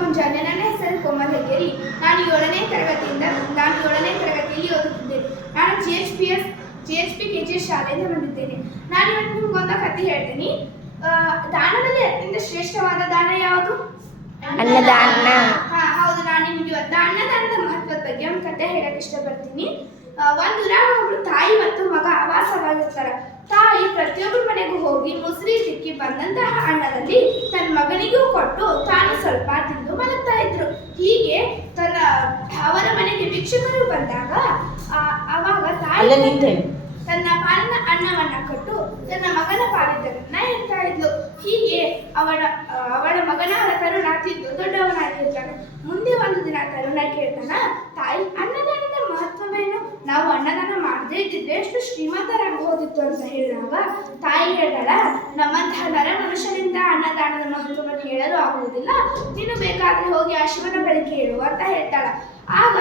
ಮುಂಜಾನೆ. ನನ್ನ ಹೆಸರು ಕೋಮಲ್ ಹೆಗೇರಿ. ನಾನು ಏಳನೇ ತರಗತಿಯಲ್ಲಿ ಓದುತ್ತಿದ್ದೇನೆ. ನಾನು GHP KG ಶಾಲೆಯಿಂದ ಬಂದಿದ್ದೇನೆ. ನಾನು ಇವತ್ತು ನಿಮ್ಗೊಂದು ಕಥೆ ಹೇಳ್ತೀನಿ. ದಾನದಲ್ಲಿ ಅತ್ಯಂತ ಶ್ರೇಷ್ಠವಾದ ದಾನ ಯಾವುದು? ಅನ್ನದಾನ. ಹೌದು, ನಾನು ನಿಮ್ಗೆ ಇವತ್ತು ಅನ್ನದಾನದ ಮಹತ್ವದ ಬಗ್ಗೆ ಒಂದು ಕಥೆ ಹೇಳಕ್ ಇಷ್ಟಪಡ್ತೀನಿ. ಒಂದು ಊರಾಗ ಒಬ್ರು ತಾಯಿ ಮತ್ತು ಮಗ ಆವಾಸವಾಗಿರ್ತಾರ. ತಾಯಿ ಪ್ರತಿಯೊಬ್ಬರ ಮನೆಗೂ ಹೋಗಿ ಮುಸ್ರಿ ಸಿಕ್ಕಿ ಬಂದಂತಹ ಅನ್ನದಲ್ಲಿ ತನ್ನ ಮಗನಿಗೂ ಕೊಟ್ಟು ತಾನು ಸ್ವಲ್ಪ ತಿಂದು ಮಲಗ್ತಾ ಇದ್ರು. ಹೀಗೆ ಅವರ ಮನೆಗೆ ಭಿಕ್ಷುಕರು ಬಂದಾಗ ಅವಾಗ ತಾಯಿ ತನ್ನ ಪಾಲಿನ ಅನ್ನವನ್ನ ಕೊಟ್ಟು ತನ್ನ ಮಗನ ಪಾಲಿದ್ದನ್ನ ಇಡ್ತಾ ಇದ್ಲು. ಹೀಗೆ ಅವಳ ಮಗನಾದ ತರುಣ ತಿಂದು ದೊಡ್ಡವನಾಗಿರ್ತಾನೆ. ಮುಂದೆ ಒಂದು ದಿನ ತರುಣ ಕೇಳ್ತಾನ, ತಾಯಿ ಅನ್ನದಾನದ ಮಹತ್ವವೇನು? ನಾವು ಅನ್ನದಾನ ಮಾಡದೇ ಇದ್ದಿದ್ರೆ ಎಷ್ಟು ಶ್ರೀಮಂತರಾಗಬಹುದಿತ್ತು ಅಂತ ಹೇಳಿದಾಗ ತಾಯಿ ಹೇಳ್ತಾಳ, ನಮ್ಮಂತಹ ನರ ಮನುಷ್ಯನಿಂದ ಅನ್ನದಾನದ ಮಹತ್ವವನ್ನು ಹೇಳಲು ಆಗುವುದಿಲ್ಲ. ನೀನು ಬೇಕಾದ್ರೆ ಹೋಗಿ ಆ ಶಿವನ ಬಳಿ ಕೇಳು ಅಂತ ಹೇಳ್ತಾಳ. ಆಗ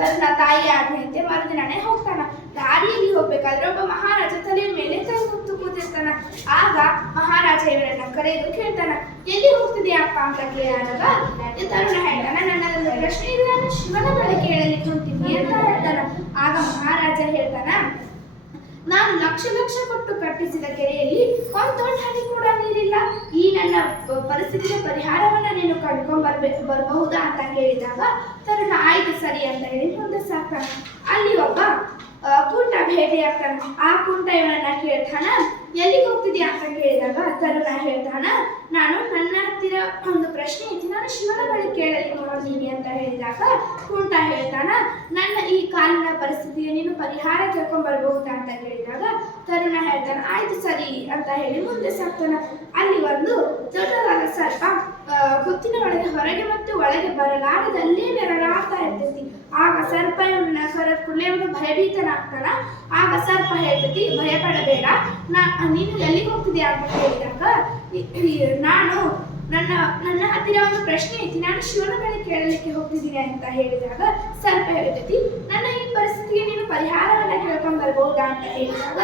ತನ್ನ ತಾಯಿ ಆಜ್ಞೆಯಂತೆ ಮರುದಿನನೇ ಹೋಗ್ತಾನ. ದಾರಿಯಲ್ಲಿ ಹೋಗ್ಬೇಕಾದ್ರೆ ಒಬ್ಬ ಮಹಾರಾಜ ತಲೆಯ ಮೇಲೆ ಕೈ ಹೊತ್ತು ಕೂತಿರ್ತಾನ. ಆಗ ಮಹಾರಾಜ ಇವರನ್ನ ಕರೆದು ಕೇಳ್ತಾನ, ಎಲ್ಲಿ ಹೋಗ್ತಿದ್ಯಪ್ಪ ಅಂತ ಕೇಳಿದಾಗ ತರುಣ ಹೇಳ್ತಾನ, ನನ್ನದೊಂದು ಪ್ರಶ್ನೆ ಇದೆ, ನಾನು ಶಿವನ ಬಳಿ ಕೇಳಲಿಕ್ಕೆ ಹೊಂಟಿನಿ ಅಂತ ಹೇಳ್ತಾನ. ಆಗ ಮಹಾರಾಜ ಹೇಳ್ತಾನ, ನಾನು ಲಕ್ಷ ಕೊಟ್ಟು ಕಟ್ಟಿಸಿದ ಕೆರೆಯಲ್ಲಿ ಒಂದು ದೊಡ್ಡ ಹನಿ ಕೂಡ ನೀರಿಲ್ಲ. ಈ ನನ್ನ ಪರಿಸ್ಥಿತಿಯ ಪರಿಹಾರವನ್ನ ನೀನು ಬರಬಹುದಾ ಅಂತ ಕೇಳಿದಾಗ ತರುಣ ಆಯ್ತು ಸರಿ ಅಂತ ಹೇಳಿ ಮುಂದೆ ಸಾಕ್ತಾನ. ಅಲ್ಲಿ ಒಬ್ಬ ಕುಂಟ ಭೇಟಿಯಾಗ್ತಾನ. ಆ ಕುಂಟ ಇವನನ್ನ ಕೇಳ್ತಾನ, ಎಲ್ಲಿಗೆ ಹೋಗ್ತಿದ್ಯಾ ಅಂತ ಕೇಳಿದಾಗ ತರುಣ ಹೇಳ್ತಾನ, ನಾನು ನನ್ನ ಹತ್ತಿರ ಒಂದು ಪ್ರಶ್ನೆ ಐತಿ, ನಾನು ಶಿವನ ಬಳಿ ಕೇಳಲಿಕ್ಕೆ ಹೊರಟೀನಿ ಅಂತ ಹೇಳಿದಾಗ ಕುಂಟ ಹೇಳ್ತಾನ, ನನ್ನ ಈ ಕಾಲಿನ ಪರಿಸ್ಥಿತಿಗೆ ನೀನು ಪರಿಹಾರ ಕೇಳ್ಕೊಂಡ್ ಬರಬಹುದಾ ಅಂತ ಕೇಳಿದಾಗ ತರುಣ ಹೇಳ್ತಾನ, ಆಯ್ತು ಸರಿ ಅಂತ ಹೇಳಿ ಮುಂದೆ ಸಾಕ್ತಾನ. ಅಲ್ಲಿ ಒಂದು ದೊಡ್ಡದಾದ ಸರ್ಪ ಹುತ್ತಿನ ಒಳಗೆ ಹೊರಗೆ ಮತ್ತು ಒಳಗೆ ಬರಲಾರದಲ್ಲೇ ನೆರಳಾಡ್ತಾ ಇರ್ತೈತಿ. ಆಗ ಸರ್ಪ ಇವನ್ನ ಕರೆದ ಕೂಡಲೇ ಇವನು ಭಯಭೀತನಾಗ್ತಾನ. ಆಗ ಸರ್ಪ ಹೇಳ್ತೈತಿ, ಭಯಪಡಬೇಡ, ನೀನು ಎಲ್ಲಿಗೆ ಹೋಗ್ತಿದ್ಯಾ ಅಂತ ಕೇಳಿದಾಗ ನಾನು ನನ್ನ ಹತ್ತಿರ ಒಂದು ಪ್ರಶ್ನೆ ಐತಿ, ನಾನು ಶಿವನ ಬಳಿ ಕೇಳಲಿಕ್ಕೆ ಹೋಗ್ತಿದ್ದೀನಿ ಅಂತ ಹೇಳಿದಾಗ ಸರ್ಪ ಹೇಳ್ತೈತಿ, ನನ್ನ ಈ ಪರಿಸ್ಥಿತಿಗೆ ನೀನು ಪರಿಹಾರವನ್ನ ಕೇಳ್ಕೊಂಡ್ ಬರ್ಬಹುದಾ ಅಂತ ಹೇಳಿದಾಗ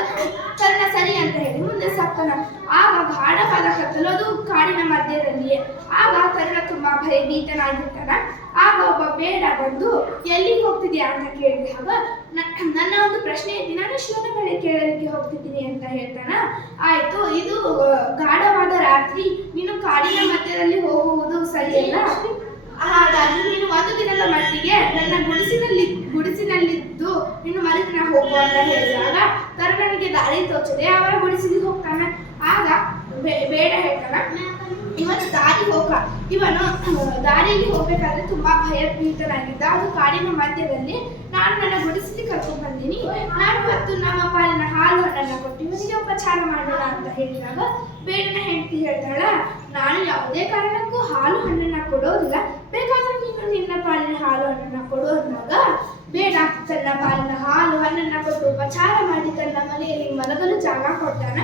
ತರುಣ ಸರಿ ಅಂತ ಹೇಳಿ ಮುಂದೆ ಸಾಕ್ತಾನ. ಆಗ ಗಾಢವಾದ ಕತ್ತಲು, ಅದು ಕಾಡಿನ ಮಧ್ಯದಲ್ಲಿಯೇ. ಆಗ ತರುಣ ತುಂಬಾ ಭಯಭೀತನಾಗಿರ್ತಾನ. ಆಗ ಒಬ್ಬ ಬೇಡ ಬಂದು ಎಲ್ಲಿಗೆ ಹೋಗ್ತಿದ್ಯಾ ಅಂತ ಕೇಳಿದಾಗ ನನ್ನ ಒಂದು ಪ್ರಶ್ನೆ ಐತಿ, ನಾನು ಶಿವನ ಬಳಿ ಕೇಳಲಿಕ್ಕೆ ಹೋಗ್ತಿದ್ದೀನಿ ಅಂತ ಹೇಳ್ತಾನ. ಆಯ್ತು, ಇದು ಗಾಢವಾದ ರಾತ್ರಿ, ನೀನು ಕಾಡಿನ ಮಧ್ಯದಲ್ಲಿ ಹೋಗುವುದು ಸರಿಯಲ್ಲ. ಹಾಗಾಗಿ ನೀನು ಒಂದು ದಿನದ ಮಟ್ಟಿಗೆ ನನ್ನ ಗುಡಿಸಿನಲ್ಲಿದ್ದು ನೀನು ಮರುದಿನ ಹೋಗು ಅಂತ ಹೇಳಿದಾಗ ತರುಣನಿಗೆ ದಾರಿ ತೋಚದೆ ಅವರ ಗುಡಿಸಿಗೆ ಹೋಗ್ತಾನ. ಆಗ ಬೇಡ ಹೇಳ್ತಾನ, ಇವನು ದಾರಿಯಲ್ಲಿ ಹೋಗ್ಬೇಕಾದ್ರೆ ತುಂಬಾ ಭಯಭೀತನಾಗಿದ್ದ. ಅದು ಕಾಡಿನ ಮಧ್ಯದಲ್ಲಿ ನಾನು ನನ್ನ ಗುಡಿಸಲಿ ಕರ್ಕೊಂಡು ಬಂದೀನಿ. ನಾನು ಇವತ್ತು ನಮ್ಮ ಪಾಲಿನ ಹಾಲು ಹಣ್ಣನ್ನ ಕೊಟ್ಟು ಇವನಿಗೆ ಉಪಚಾರ ಮಾಡೋಣ ಅಂತ ಹೇಳಿದಾಗ ಬೇಡನ ಹೆಂಡತಿ ಹೇಳ್ತಾಳ, ನಾನು ಯಾವುದೇ ಕಾರಣಕ್ಕೂ ಹಾಲು ಹಣ್ಣನ್ನ ಕೊಡೋದಿಲ್ಲ, ಬೇಕಾದ್ರೆ ನೀನು ನಿನ್ನ ಪಾಲಿನ ಹಾಲು ಹಣ್ಣನ್ನ ಕೊಡು ಅಂದಾಗ ಬೇಡ ತನ್ನ ಪಾಲಿನ ಹಾಲು ಹಣ್ಣನ್ನ ಕೊಟ್ಟು ಉಪಚಾರ ಮಾಡಿ ತನ್ನ ಮನೆಯಲ್ಲಿ ಮಲಗಲು ಜಾಗ ಕೊಡ್ತಾನ.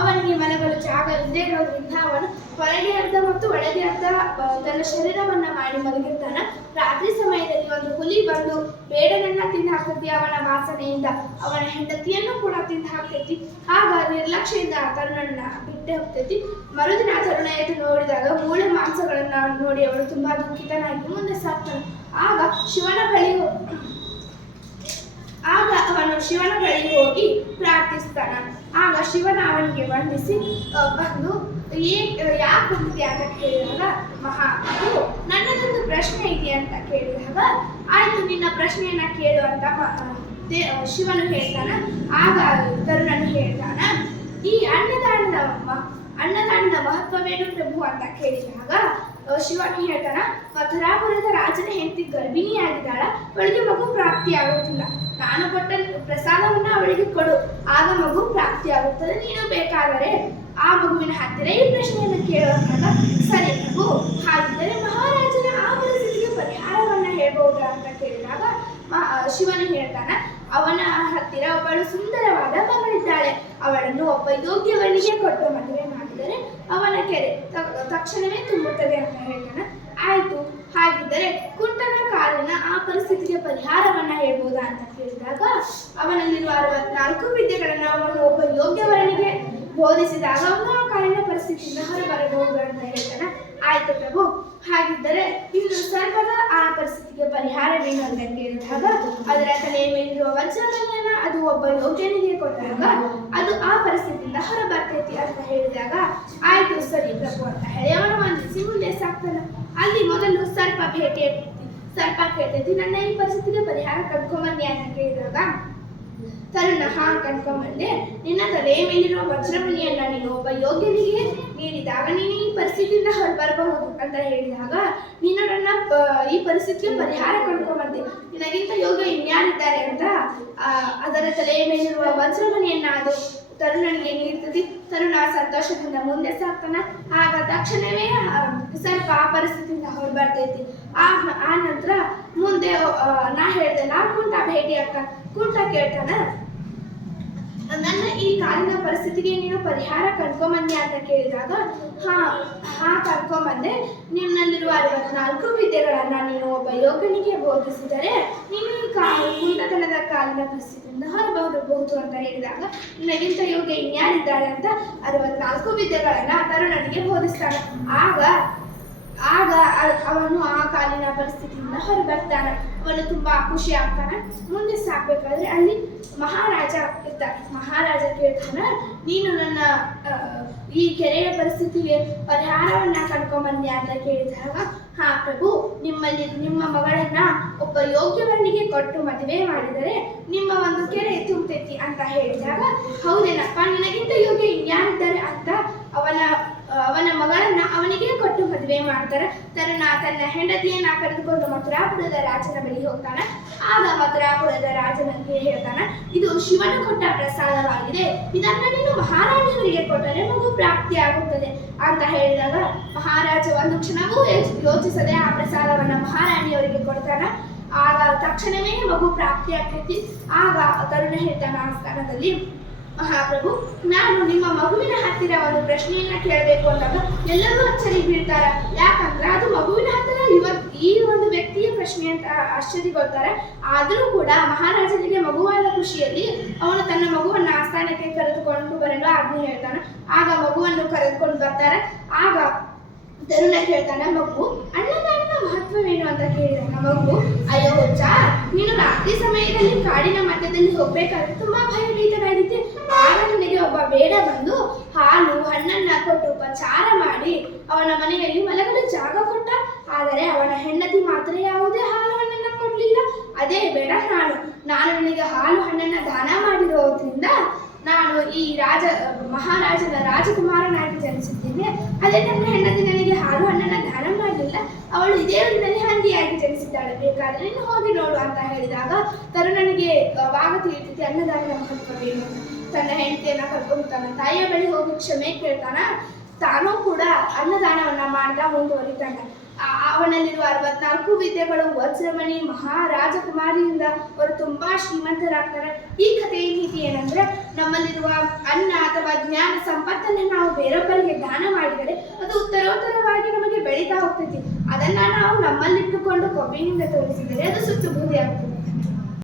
ಅವನಿಗೆ ಮಲಗಲು ಜಾಗ ಇಲ್ಲದೆ ಇರೋದ್ರಿಂದ ಅವನು ಹೊರಗೆ ಅರ್ಧ ಮತ್ತು ಒಳಗೆ ಅರ್ಧ ತನ್ನ ಶರೀರವನ್ನ ಮಾಡಿ ಮಲಗಿರ್ತಾನ. ರಾತ್ರಿ ಸಮಯದಲ್ಲಿ ಒಂದು ಹುಲಿ ಬಂದು ಬೇಡನನ್ನ ತಿಂದು ಹಾಕ್ತೈತಿ. ಅವನ ವಾಸನೆಯಿಂದ ಅವನ ಹೆಂಡತಿಯನ್ನು ಕೂಡ ತಿಂದು ಹಾಕ್ತೈತಿ. ಆಗ ನಿರ್ಲಕ್ಷ್ಯದಿಂದ ತರುಣನ್ನ ಬಿಟ್ಟೆ ಹೋಗ್ತೈತಿ. ಮರುದಿನ ತರುಣ ಎದ್ದು ನೋಡಿದಾಗ ಮೂಳೆ ಮಾಂಸಗಳನ್ನ ನೋಡಿ ಅವನು ತುಂಬಾ ದುಃಖಿತನಾಗಿ ಮುಂದೆ ಸಾಕ್ತಾನೆ. ಆಗ ಅವನು ಶಿವನ ಬಳಿ ಹೋಗಿ ಪ್ರಾರ್ಥಿಸ್ತಾನ. ಆಗ ಶಿವನ ಅವನಿಗೆ ವಂದಿಸಿ ಬಂದು ಯಾಕೆ ಬಂದಿದೆ ಅಂತ ಕೇಳಿದಾಗ ಮಹಾಪ್ರಭು ನನ್ನದೊಂದು ಪ್ರಶ್ನೆ ಇದೆ ಅಂತ ಕೇಳಿದಾಗ ಆಯ್ತು ನಿನ್ನ ಪ್ರಶ್ನೆಯನ್ನ ಕೇಳು ಅಂತ ಶಿವನು ಹೇಳ್ತಾನ. ಆಗ ತರುಣನು ಹೇಳ್ತಾನ, ಈ ಅನ್ನದಾನದ ಮಹತ್ವವೇನು ಪ್ರಭು ಅಂತ ಕೇಳಿದಾಗ ಶಿವನು ಹೇಳ್ತಾನ, ಮಥುರಾಪುರದ ರಾಜನ ಹೆಂಡತಿ ಗರ್ಭಿಣಿಯಾಗಿದ್ದಾಳ, ಅವಳಿಗೆ ಮಗು ಪ್ರಾಪ್ತಿಯಾಗುತ್ತಿಲ್ಲ. ನಾನು ಕೊಟ್ಟ ಪ್ರಸಾದವನ್ನ ಅವಳಿಗೆ ಕೊಡು, ಆಗ ಮಗು ಪ್ರಾಪ್ತಿಯಾಗುತ್ತದೆ. ನೀನು ಬೇಕಾದರೆ ಆ ಮಗುವಿನ ಹತ್ತಿರ ಈ ಪ್ರಶ್ನೆಯನ್ನು ಕೇಳುವಂತಾಗ ಸರಿ ಪ್ರಭು, ಹಾಗಿದ್ದರೆ ಮಹಾರಾಜನ ಆ ಪರಿಸ್ಥಿತಿಗೆ ಪರಿಹಾರವನ್ನ ಹೇಳ್ಬಹುದಾ ಅಂತ ಕೇಳಿದಾಗ ಶಿವನು ಹೇಳ್ತಾನ, ಅವನ ಹತ್ತಿರ ಒಬ್ಬಳು ಸುಂದರವಾದ ಮಗಳಿದ್ದಾಳೆ, ಅವಳನ್ನು ಒಬ್ಬ ಯೋಗ್ಯವನಿಗೆ ಕೊಟ್ಟು ಮದುವೆ ಮಾಡಿದರೆ ಅವನ ಕೆರೆ ತಕ್ಷಣವೇ ತುಂಬುತ್ತದೆ ಅಂತ ಹೇಳ್ತಾನ. ಆಯ್ತು, ಹಾಗಿದ್ದರೆ ಕುಂಟನ ಕಾಲಿನ ಆ ಪರಿಸ್ಥಿತಿಗೆ ಪರಿಹಾರವನ್ನ ಹೇಳ್ಬೋದಾ ಅಂತ ಕೇಳಿದಾಗ ಅವನಲ್ಲಿರುವ 64 ವಿದ್ಯೆಗಳನ್ನ ಅವನು ಒಬ್ಬ ಯೋಗ್ಯವರನಿಗೆ ಬೋಧಿಸಿದಾಗ ಅವನು ಆ ಕಾಲಿನ ಪರಿಸ್ಥಿತಿಯಿಂದ ಹೊರಬರಬಹುದು ಅಂತ ಹೇಳ್ತಾನ. ಆಯ್ತು ಪ್ರಭು, ಹಾಗಿದ್ದರೆ ಮಾಡಿದರೆ ಇನ್ನು ಸರ್ಪದ ಆ ಪರಿಸ್ಥಿತಿಗೆ ಪರಿಹಾರವೇನು ಅಂತ ಕೇಳಿದಾಗ ಅದರ ತಲೆಯ ಮೇಲಿರುವ ವಜ್ರಮಣಿಯನ್ನ ಅದು ಒಬ್ಬ ಯೋಗ್ಯನಿಗೆ ಕೊಟ್ಟಾಗ ಅದು ಆ ಪರಿಸ್ಥಿತಿಯಿಂದ ಹೊರ ಬರ್ತೈತಿ ಅಂತ ಹೇಳಿದಾಗ ಆಯ್ತು ಸರಿ ಪ್ರಭು ಅಂತ ಹೇಳಿ ಅವನು ವಂದಿಸಿ ಮುಂದೆ ಸಾಕ್ತಾನೆ. ಅಲ್ಲಿ ಮೊದಲು ಸರ್ಪ ಭೇಟಿ ಸರ್ಪ ಕೇಳ್ತೈತಿ, ನನ್ನ ಈ ಪರಿಸ್ಥಿತಿಗೆ ಪರಿಹಾರ ಕಂಡ್ಕೊಂಬನ್ನಿ ಅಂತ ಕೇಳಿದಾಗ ತರುಣ ಕಂಡ್ಕೊಂಬಂದೆ, ನಿನ್ನ ತಲೆಯ ಮೇಲಿರುವ ವಜ್ರಮಣಿಯನ್ನ ನೀನು ಒಬ್ಬ ಯೋಗ್ಯನಿಗೆ ನೀಡಿದಾಗ ನೀನು ಈ ಪರಿಸ್ಥಿತಿಯಿಂದ ಹೊರಬರಬಹುದು ಅಂತ ಹೇಳಿದಾಗ ನೀನು ನನ್ನ ಈ ಪರಿಸ್ಥಿತಿಗೆ ಪರಿಹಾರ ಕಂಡ್ಕೊಂಬಂದೆ, ನಿನಗಿಂತ ಯೋಗ್ಯ ಇನ್ಯಾರಿದ್ದಾರೆ ಅಂತ ಅದರ ತಲೆಯ ಮೇಲಿರುವ ವಜ್ರಮಣಿಯನ್ನ ಅದು ತರುಣನಿಗೆ ನೀಡ್ತದೆ. ತರುಣ ಸಂತೋಷದಿಂದ ಮುಂದೆ ಸಾಕ್ತಾನ. ಆಗ ತಕ್ಷಣವೇ ಸ್ವಲ್ಪ ಆ ಪರಿಸ್ಥಿತಿಯಿಂದ ಹೊರಬರ್ತೈತಿ. ಆ ನಂತರ ಮುಂದೆ ನಾ ಹೇಳ್ದೆ ಕುಂಟ ಭೇಟಿ ಆಗ್ತಾನ. ಕುಂಟ ಕೇಳ್ತಾನ, ನನ್ನ ಈ ಕಾಲಿನ ಪರಿಸ್ಥಿತಿಗೆ ನೀನು ಪರಿಹಾರ ಕಂಡ್ಕೊಂಬಂದೆ ಅಂತ ಕೇಳಿದಾಗ ಕಂಡ್ಕೊಂಬಂದೆ, ನಿನ್ನಲ್ಲಿರುವ 64 ವಿದ್ಯೆಗಳನ್ನ ನೀನು ಒಬ್ಬ ಯೋಗನಿಗೆ ಬೋಧಿಸಿದರೆ ನೀನು ಈ ಕುಂಟತನದ ಕಾಲಿನ ಪರಿಸ್ಥಿತಿಯಿಂದ ಹೊರಬರಬಹುದು ಅಂತ ಹೇಳಿದಾಗ ನಿನಗಿಂತ ಯೋಗ್ಯ ಇನ್ಯಾರಿದ್ದಾರೆ ಅಂತ 64 ವಿದ್ಯೆಗಳನ್ನ ತರುಣನಿಗೆ ಬೋಧಿಸ್ತಾನೆ. ಆಗ ಅವನು ಆ ಕಾಲಿನ ಪರಿಸ್ಥಿತಿಯಿಂದ ಹೊರಬರ್ತಾನೆ. ಅವನು ತುಂಬಾ ಖುಷಿ ಆಗ್ತಾನೆ. ಮುಂದೆ ಸಾಕ್ಬೇಕಾದ್ರೆ ಅಲ್ಲಿ ಮಹಾರಾಜ ಇರ್ತಾನೆ. ಮಹಾರಾಜ ಕೇಳ್ತಾನೆ, ನೀನು ನನ್ನ ಈ ಕೆರೆಯ ಪರಿಸ್ಥಿತಿಗೆ ಪರಿಹಾರವನ್ನ ಕಂಡ್ಕೊಂಬಂದ್ಯಾ ಅಂತ ಕೇಳಿದಾಗ ಪ್ರಭು, ನಿಮ್ಮ ಮಗಳನ್ನ ಒಬ್ಬ ಯೋಗ್ಯವನಿಗೆ ಕೊಟ್ಟು ಮದುವೆ ಮಾಡಿದರೆ ನಿಮ್ಮ ಒಂದು ಕೆರೆ ತುಂಬತೈತಿ ಅಂತ ಹೇಳಿದಾಗ ಹೌದೇನಪ್ಪ, ನಿನಗಿಂತ ಯೋಗ್ಯ ಇನ್ಯಾರಿದ್ದಾರೆ ಅಂತ ಅವನ ಮಗಳನ್ನ ಅವನಿಗೆ ಕೊಟ್ಟು ಮದುವೆ ಮಾಡ್ತಾರೆ. ತರುಣ ತನ್ನ ಹೆಂಡತಿಯನ್ನ ಕರೆದುಕೊಂಡು ಮಥುರಾಪುರದ ರಾಜನ ಬಳಿ ಹೋಗ್ತಾನೆ. ಆಗ ಮಥುರಾಪುರದ ರಾಜನಿಗೆ ಹೇಳ್ತಾನೆ, ಇದು ಶಿವನು ಕೊಟ್ಟ ಪ್ರಸಾದವಾಗಿದೆ, ಇದನ್ನ ನೀನು ಮಹಾರಾಣಿಯವರಿಗೆ ಕೊಟ್ಟರೆ ಮಗು ಪ್ರಾಪ್ತಿಯಾಗುತ್ತದೆ ಅಂತ ಹೇಳಿದಾಗ ಮಹಾರಾಜ ಒಂದು ಕ್ಷಣವೂ ಯೋಚಿಸದೆ ಆ ಪ್ರಸಾದವನ್ನ ಮಹಾರಾಣಿಯವರಿಗೆ ಕೊಡ್ತಾನೆ. ಆಗ ತಕ್ಷಣವೇ ಮಗು ಪ್ರಾಪ್ತಿಯಾಗ್ತೈತಿ. ಆಗ ತರುಣ ಹೇಳ್ತಾನ ಆ ಸ್ಥಾನದಲ್ಲಿ, ಮಹಾಪ್ರಭು, ನಾನು ನಿಮ್ಮ ಮಗುವಿನ ಹತ್ತಿರ ಒಂದು ಪ್ರಶ್ನೆಯನ್ನ ಕೇಳಬೇಕು ಅಂದಾಗ ಎಲ್ಲರೂ ಅಚ್ಚರಿ ಬೀಳ್ತಾರೆ. ಯಾಕಂದ್ರೆ ಅದು ಮಗುವಿನ ಹತ್ತಿರ ಈ ಒಂದು ವ್ಯಕ್ತಿಯ ಪ್ರಶ್ನೆ ಅಂತ ಆಶ್ಚರ್ಯಗೊಳ್ತಾರೆ. ಆದರೂ ಕೂಡ ಮಹಾರಾಜನಿಗೆ ಮಗುವಾದ ಖುಷಿಯಲ್ಲಿ ಅವನು ತನ್ನ ಮಗುವನ್ನ ಆಸ್ಥಾನಕ್ಕೆ ಕರೆದುಕೊಂಡು ಬರಲು ಆಜ್ಞೆ ಹೇಳ್ತಾನೆ. ಆಗ ಮಗುವನ್ನು ಕರೆದುಕೊಂಡು ಬರ್ತಾರೆ. ಆಗ ತರುಣ ಕೇಳ್ತಾನೆ, ಮಗು ಅನ್ನದಾನದ ಮಹತ್ವವೇನು ಅಂತ ಕೇಳಿದಾನ. ಮಗು, ಅಯ್ಯೋ ಹುಚ್ಚ, ನೀನು ರಾತ್ರಿ ಸಮಯದಲ್ಲಿ ಕಾಡಿನ ಮಧ್ಯದಲ್ಲಿ ಹೋಗ್ಬೇಕಾದ್ರೆ ತುಂಬಾ ಭಯಭೀತನಾಗಿದ್ದೆ. ಆಗ ನನಗೆ ಒಬ್ಬ ಬೇಡ ಬಂದು ಹಾಲು ಹಣ್ಣನ್ನ ಕೊಟ್ಟು ಉಪಚಾರ ಮಾಡಿ ಅವನ ಮನೆಯಲ್ಲಿ ಮಲಗಲು ಜಾಗ ಕೊಟ್ಟ. ಆದರೆ ಅವನ ಹೆಂಡತಿ ಮಾತ್ರ ಯಾವುದೇ ಹಾಲು ಹಣ್ಣನ್ನ ಕೊಡ್ಲಿಲ್ಲ. ಅದೇ ಬೇಡ, ನಾನು ನನಗೆ ಹಾಲು ಹಣ್ಣನ್ನ ದಾನ ಮಾಡಿರೋದ್ರಿಂದ ನಾನು ಈ ಮಹಾರಾಜನ ರಾಜಕುಮಾರನಾಗಿ ಜನಿಸಿದ್ದೇನೆ. ಅದೇ ನನ್ನ ಹೆಂಡತಿ ನನಗೆ ಹಾಲು ಹಣ್ಣನ್ನ ದಾನ ಮಾಡಲಿಲ್ಲ, ಅವಳು ಇದೇ ಊರಿನಲ್ಲಿ ಹಂದಿಯಾಗಿ ಜನಿಸಿದ್ದಾಳೆ, ಬೇಕಾದ್ರೆ ನೀನು ಹೋಗಿ ನೋಡು ಅಂತ ಹೇಳಿದಾಗ ತರುಣನಿಗೆ ವಾಗ ತಿಳಿತೈತಿ ಅನ್ನದಾನದ ಮಹತ್ವವೇನು. ತನ್ನ ಹೆಂಡತಿಯನ್ನ ಕರ್ಕೊಂಡು ತನ್ನ ತಾಯಿಯ ಬಳಿ ಹೋಗಿ ಕ್ಷಮೆ ಕೇಳ್ತಾನ. ತಾನೂ ಕೂಡ ಅನ್ನದಾನವನ್ನ ಮಾಡ್ತಾ ಮುಂದುವರಿತಾನೆ. ಅವನಲ್ಲಿರುವ 64 ವಿದ್ಯೆಗಳು ವಜ್ರಮಣಿ ಮಹಾರಾಜಕುಮಾರಿಯಿಂದ ಅವರು ತುಂಬಾ ಶ್ರೀಮಂತರಾಗ್ತಾರೆ. ಈ ಕಥೆಯ ನೀತಿ ಏನಂದ್ರೆ, ನಮ್ಮಲ್ಲಿರುವ ಅನ್ನ ಅಥವಾ ಜ್ಞಾನ ಸಂಪತ್ತನ್ನು ನಾವು ಬೇರೊಬ್ಬರಿಗೆ ದಾನ ಮಾಡಿದರೆ ಅದು ಉತ್ತರೋತ್ತರವಾಗಿ ನಮಗೆ ಬೆಳೀತಾ ಹೋಗ್ತೈತಿ. ಅದನ್ನ ನಾವು ನಮ್ಮಲ್ಲಿಟ್ಟುಕೊಂಡು ಕೊಬ್ಬಿನಿಂದ ತೋರಿಸಿದರೆ ಅದು ಸುಟ್ಟು ಬೂದಿ ಆಗ್ತದೆ.